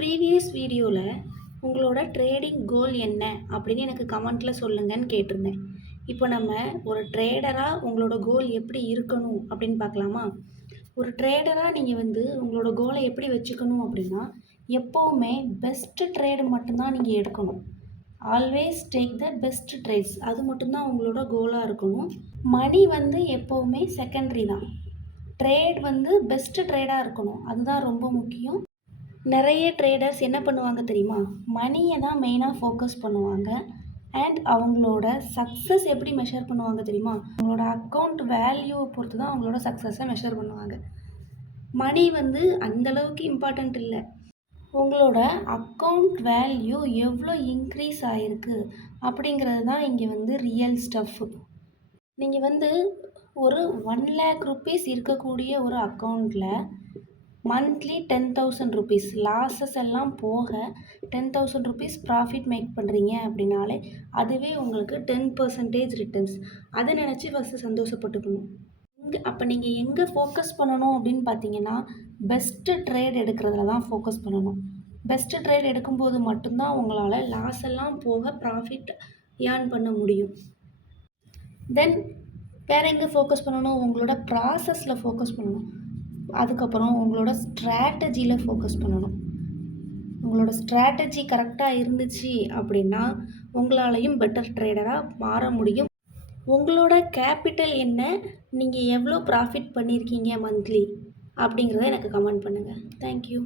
Previous வீடியோவில் உங்களோட trading கோல் என்ன அப்படின்னு எனக்கு கமெண்ட்டில் சொல்லுங்கன்னு கேட்டிருந்தேன். இப்போ நம்ம ஒரு ட்ரேடராக உங்களோட கோல் எப்படி இருக்கணும் அப்படின்னு பார்க்கலாமா? ஒரு ட்ரேடராக நீங்கள் உங்களோட கோலை எப்படி வச்சுக்கணும் அப்படின்னா, எப்போவுமே பெஸ்ட்டு ட்ரேடு மட்டும்தான் நீங்கள் எடுக்கணும். Always take the best trades. அது மட்டும்தான் உங்களோட கோலாக இருக்கணும். மணி எப்போவுமே செகண்டரி தான். ட்ரேட் பெஸ்ட்டு ட்ரேடாக இருக்கணும். அதுதான் ரொம்ப முக்கியம். நிறைய ட்ரேடர்ஸ் என்ன பண்ணுவாங்க தெரியுமா? மணியை தான் மெயினாக ஃபோக்கஸ் பண்ணுவாங்க. அண்ட் அவங்களோட சக்ஸஸ் எப்படி மெஷர் பண்ணுவாங்க தெரியுமா? அவங்களோட அக்கௌண்ட் வேல்யூவை பொறுத்து தான் அவங்களோட சக்ஸஸை மெஷர் பண்ணுவாங்க. மணி அந்தளவுக்கு இம்பார்ட்டண்ட் இல்லை. உங்களோட அக்கௌண்ட் வேல்யூ எவ்வளோ இன்க்ரீஸ் ஆகிருக்கு அப்படிங்கிறது தான் இங்கே ரியல் ஸ்டஃப்பு. நீங்கள் ஒரு 1 lakh rupees இருக்கக்கூடிய ஒரு அக்கௌண்ட்டில் மந்த்லி 10,000 rupees லாஸஸ் எல்லாம் போக 10,000 rupees ப்ராஃபிட் மேக் பண்ணுறீங்க அப்படின்னாலே அதுவே உங்களுக்கு 10% ரிட்டர்ன்ஸ். அதை நினச்சி ஃபஸ்ட்டு சந்தோஷப்பட்டுக்கணும். அப்போ நீங்கள் எங்கே ஃபோக்கஸ் பண்ணணும் அப்படின்னு பார்த்தீங்கன்னா, பெஸ்ட்டு ட்ரேட் எடுக்கிறதுல தான் ஃபோக்கஸ் பண்ணணும். பெஸ்ட்டு ட்ரேட் எடுக்கும்போது மட்டும்தான் உங்களால் லாஸ் எல்லாம் போக ப்ராஃபிட் ஏர்ன் பண்ண முடியும். தென் வேறு எங்கே ஃபோக்கஸ் பண்ணணும்? உங்களோட ப்ராசஸில் ஃபோக்கஸ் பண்ணணும். அதுக்கப்புறம் உங்களோட ஸ்ட்ராட்டஜியில் ஃபோக்கஸ் பண்ணணும். உங்களோட ஸ்ட்ராட்டஜி கரெக்டாக இருந்துச்சு அப்படின்னா உங்களாலையும் பெட்டர் ட்ரேடராக மாற முடியும். உங்களோட கேபிட்டல் என்ன? நீங்கள் எவ்வளோ ப்ராஃபிட் பண்ணியிருக்கீங்க மந்த்லி அப்படிங்கிறத எனக்கு கமெண்ட் பண்ணுங்கள். தேங்க்யூ.